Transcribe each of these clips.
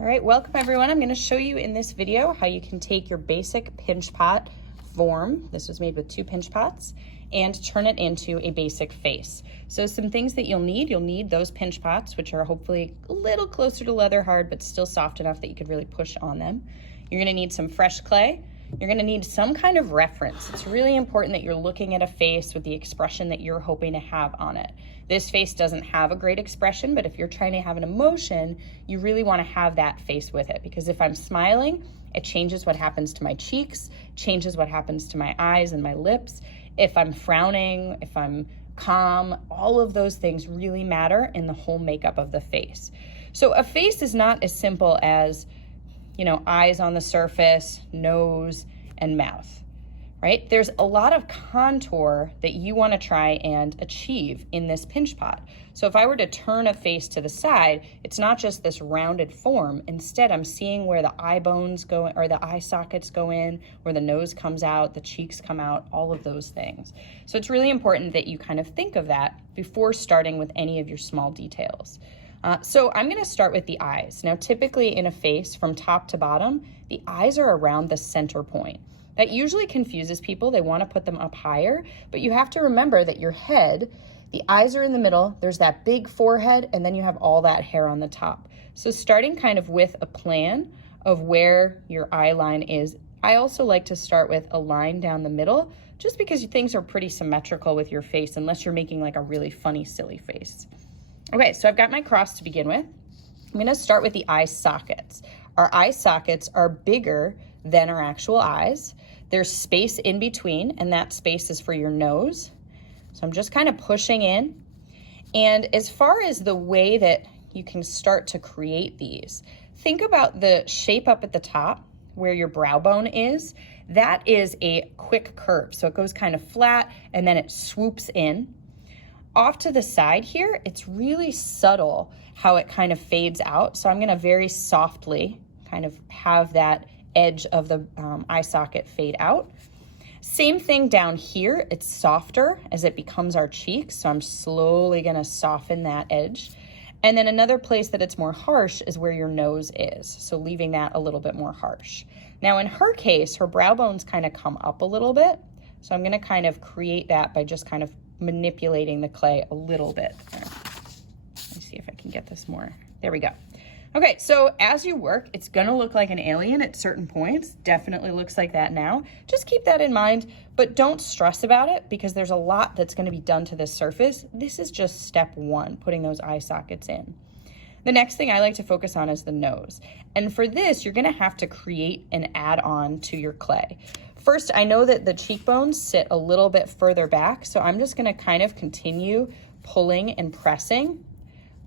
All right, welcome everyone. I'm going to show you in this video how you can take your basic pinch pot form. This was made with 2 pinch pots, and turn it into a basic face. So some things that you'll need those pinch pots, which are hopefully a little closer to leather hard, but still soft enough that you could really push on them. You're going to need some fresh clay. You're going to need some kind of reference. It's really important that you're looking at a face with the expression that you're hoping to have on it. This face doesn't have a great expression, but if you're trying to have an emotion, you really want to have that face with it, because if I'm smiling, it changes what happens to my cheeks, changes what happens to my eyes and my lips. If I'm frowning, if I'm calm, all of those things really matter in the whole makeup of the face. So a face is not as simple as, eyes on the surface, nose, and mouth, right? There's a lot of contour that you want to try and achieve in this pinch pot. So if I were to turn a face to the side, it's not just this rounded form. Instead, I'm seeing where the eye bones go, or the eye sockets go in, where the nose comes out, the cheeks come out, all of those things. So it's really important that you kind of think of that before starting with any of your small details. So I'm going to start with the eyes. Now, typically in a face from top to bottom, the eyes are around the center point. That usually confuses people. They want to put them up higher, but you have to remember that your head, the eyes are in the middle, there's that big forehead, and then you have all that hair on the top. So starting kind of with a plan of where your eye line is. I also like to start with a line down the middle, just because things are pretty symmetrical with your face, unless you're making like a really funny, silly face. Okay, so I've got my cross to begin with. I'm going to start with the eye sockets. Our eye sockets are bigger than our actual eyes. There's space in between, and that space is for your nose. So I'm just kind of pushing in. And as far as the way that you can start to create these, think about the shape up at the top where your brow bone is. That is a quick curve. So it goes kind of flat and then it swoops in. Off to the side here, it's really subtle how it kind of fades out. So I'm going to very softly kind of have that edge of the eye socket fade out. Same thing down here. It's softer as it becomes our cheeks. So I'm slowly going to soften that edge. And then another place that it's more harsh is where your nose is. So leaving that a little bit more harsh. Now in her case, her brow bones kind of come up a little bit. So I'm going to kind of create that by just kind of manipulating the clay a little bit. Let me see if I can get this more. There we go. Okay, so as you work, it's gonna look like an alien at certain points. Definitely looks like that now. Just keep that in mind, but don't stress about it, because there's a lot that's gonna be done to this surface. This is just step 1, putting those eye sockets in. The next thing I like to focus on is the nose. And for this, you're gonna have to create an add-on to your clay. First, I know that the cheekbones sit a little bit further back, so I'm just gonna kind of continue pulling and pressing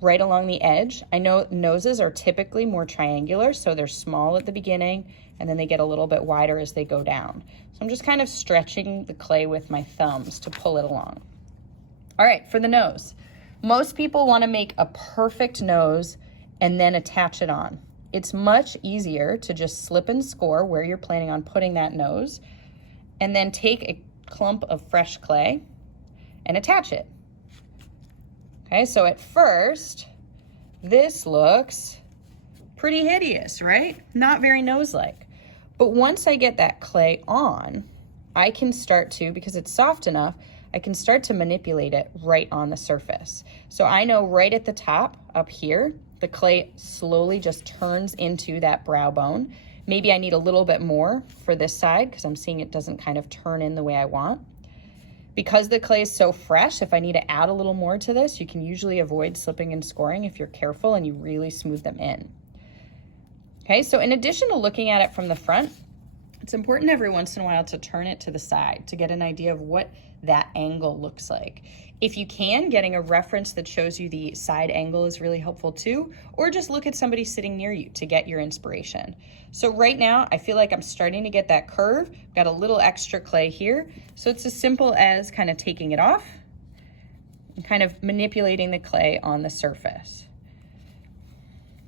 right along the edge. I know noses are typically more triangular, so they're small at the beginning, and then they get a little bit wider as they go down. So I'm just kind of stretching the clay with my thumbs to pull it along. All right, for the nose. Most people wanna make a perfect nose and then attach it on. It's much easier to just slip and score where you're planning on putting that nose, and then take a clump of fresh clay and attach it. Okay, so at first, this looks pretty hideous, right? Not very nose-like. But once I get that clay on, I can start to, because it's soft enough, I can start to manipulate it right on the surface. So I know right at the top, up here, the clay slowly just turns into that brow bone. Maybe I need a little bit more for this side, because I'm seeing it doesn't kind of turn in the way I want. Because the clay is so fresh, if I need to add a little more to this, you can usually avoid slipping and scoring if you're careful and you really smooth them in. Okay, so in addition to looking at it from the front, it's important every once in a while to turn it to the side to get an idea of what that angle looks like. If you can, getting a reference that shows you the side angle is really helpful too, or just look at somebody sitting near you to get your inspiration. So right now, I feel like I'm starting to get that curve. Got a little extra clay here. So it's as simple as kind of taking it off and kind of manipulating the clay on the surface.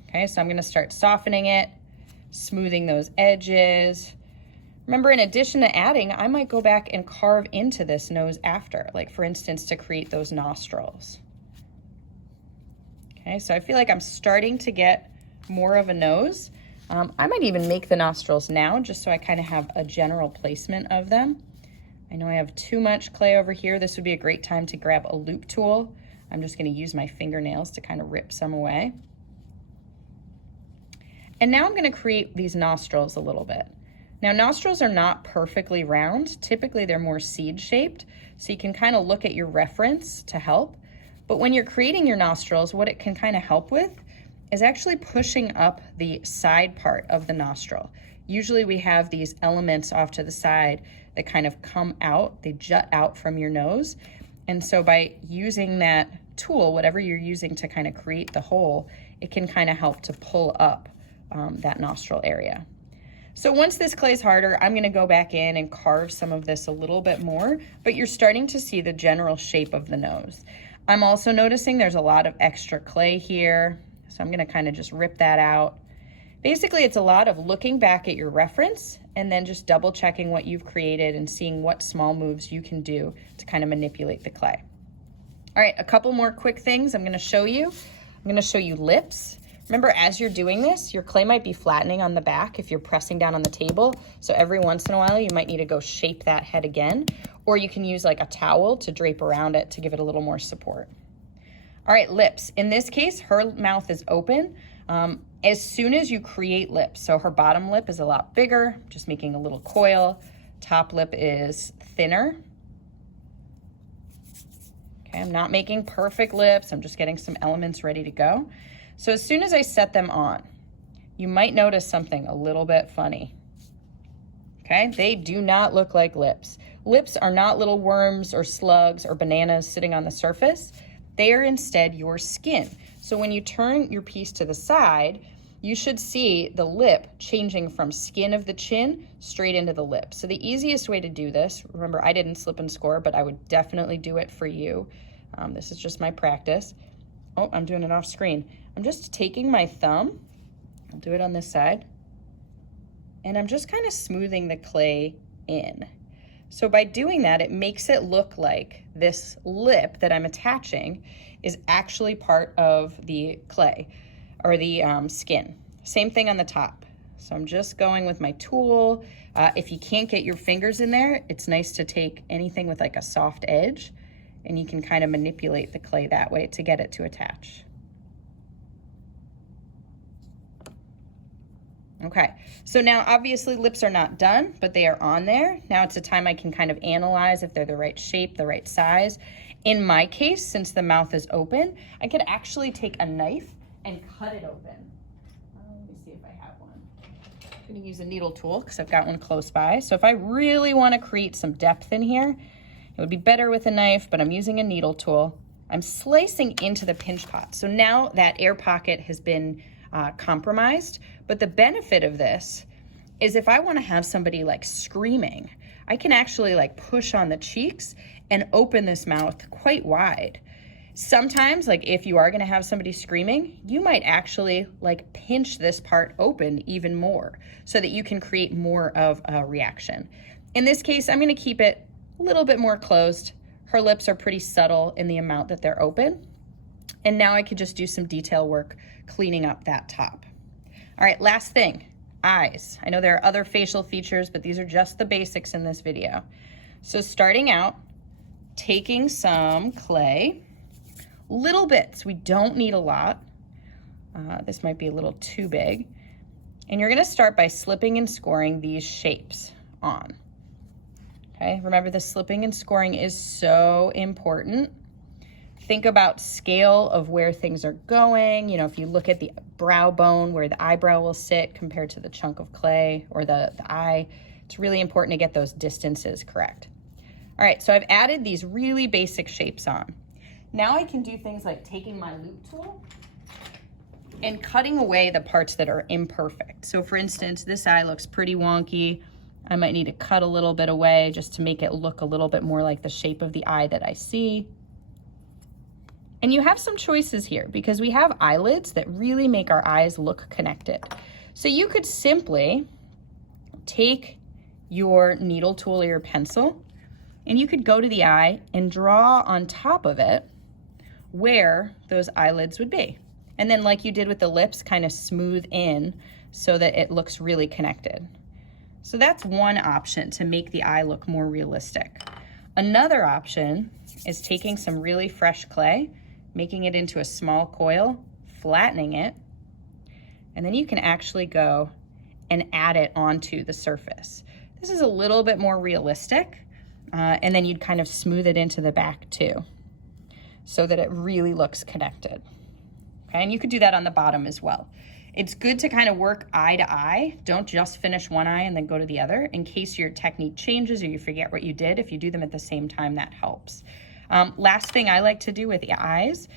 Okay, so I'm gonna start softening it, smoothing those edges. Remember, in addition to adding, I might go back and carve into this nose after, like for instance, to create those nostrils. Okay, so I feel like I'm starting to get more of a nose. I might even make the nostrils now just so I kind of have a general placement of them. I know I have too much clay over here. This would be a great time to grab a loop tool. I'm just going to use my fingernails to kind of rip some away. And now I'm going to create these nostrils a little bit. Now, nostrils are not perfectly round. Typically, they're more seed shaped, so you can kind of look at your reference to help. But when you're creating your nostrils, what it can kind of help with is actually pushing up the side part of the nostril. Usually we have these elements off to the side that kind of come out, they jut out from your nose. And so by using that tool, whatever you're using to kind of create the hole, it can kind of help to pull up that nostril area. So once this clay is harder, I'm gonna go back in and carve some of this a little bit more, but you're starting to see the general shape of the nose. I'm also noticing there's a lot of extra clay here, so I'm gonna kind of just rip that out. Basically, it's a lot of looking back at your reference and then just double checking what you've created and seeing what small moves you can do to kind of manipulate the clay. All right, a couple more quick things I'm gonna show you. I'm gonna show you lips. Remember, as you're doing this, your clay might be flattening on the back if you're pressing down on the table. So every once in a while, you might need to go shape that head again, or you can use like a towel to drape around it to give it a little more support. All right, lips. In this case, her mouth is open. As soon as you create lips, so her bottom lip is a lot bigger, just making a little coil. Top lip is thinner. Okay, I'm not making perfect lips. I'm just getting some elements ready to go. So as soon as I set them on, you might notice something a little bit funny. Okay, they do not look like lips. Lips are not little worms or slugs or bananas sitting on the surface. They are instead your skin. So when you turn your piece to the side, you should see the lip changing from skin of the chin straight into the lip. So the easiest way to do this, remember I didn't slip and score, but I would definitely do it for you. This is just my practice. Oh, I'm doing it off screen. I'm just taking my thumb, I'll do it on this side, and I'm just kind of smoothing the clay in. So by doing that, it makes it look like this lip that I'm attaching is actually part of the clay or the skin. Same thing on the top. So I'm just going with my tool. If you can't get your fingers in there, it's nice to take anything with like a soft edge, and you can kind of manipulate the clay that way to get it to attach. Okay, so now obviously lips are not done, but they are on there. Now it's a time I can kind of analyze if they're the right shape, the right size. In my case, since the mouth is open, I could actually take a knife and cut it open. Let me see if I have one. I'm gonna use a needle tool because I've got one close by. So if I really wanna create some depth in here, it would be better with a knife, but I'm using a needle tool. I'm slicing into the pinch pot. So now that air pocket has been compromised, but the benefit of this is if I want to have somebody like screaming, I can actually like push on the cheeks and open this mouth quite wide. Sometimes, like if you are going to have somebody screaming, you might actually like pinch this part open even more so that you can create more of a reaction. In this case, I'm going to keep it a little bit more closed. Her lips are pretty subtle in the amount that they're open. And now I could just do some detail work cleaning up that top. All right, last thing, eyes. I know there are other facial features, but these are just the basics in this video. So starting out, taking some clay, little bits, we don't need a lot. This might be a little too big. And you're gonna start by slipping and scoring these shapes on. Okay, remember the slipping and scoring is so important. Think about scale of where things are going. You know, if you look at the brow bone where the eyebrow will sit compared to the chunk of clay or the eye, it's really important to get those distances correct. All right, so I've added these really basic shapes on. Now I can do things like taking my loop tool and cutting away the parts that are imperfect. So for instance, this eye looks pretty wonky. I might need to cut a little bit away just to make it look a little bit more like the shape of the eye that I see. And you have some choices here because we have eyelids that really make our eyes look connected. So you could simply take your needle tool or your pencil and you could go to the eye and draw on top of it where those eyelids would be. And then like you did with the lips, kind of smooth in so that it looks really connected. So that's one option to make the eye look more realistic. Another option is taking some really fresh clay, making it into a small coil, flattening it, and then you can actually go and add it onto the surface. This is a little bit more realistic, and then you'd kind of smooth it into the back too, so that it really looks connected. Okay, and you could do that on the bottom as well. It's good to kind of work eye to eye. Don't just finish one eye and then go to the other in case your technique changes or you forget what you did. If you do them at the same time, that helps. Last thing I like to do with the eyes,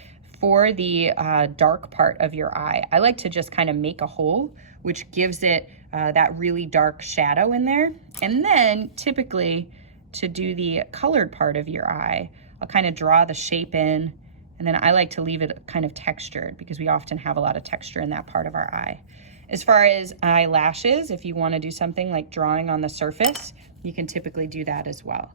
for the dark part of your eye, I like to just kind of make a hole, which gives it that really dark shadow in there. And then typically to do the colored part of your eye, I'll kind of draw the shape in, and then I like to leave it kind of textured because we often have a lot of texture in that part of our eye. As far as eyelashes, if you want to do something like drawing on the surface, you can typically do that as well.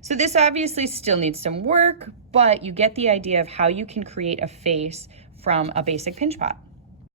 So this obviously still needs some work, but you get the idea of how you can create a face from a basic pinch pot.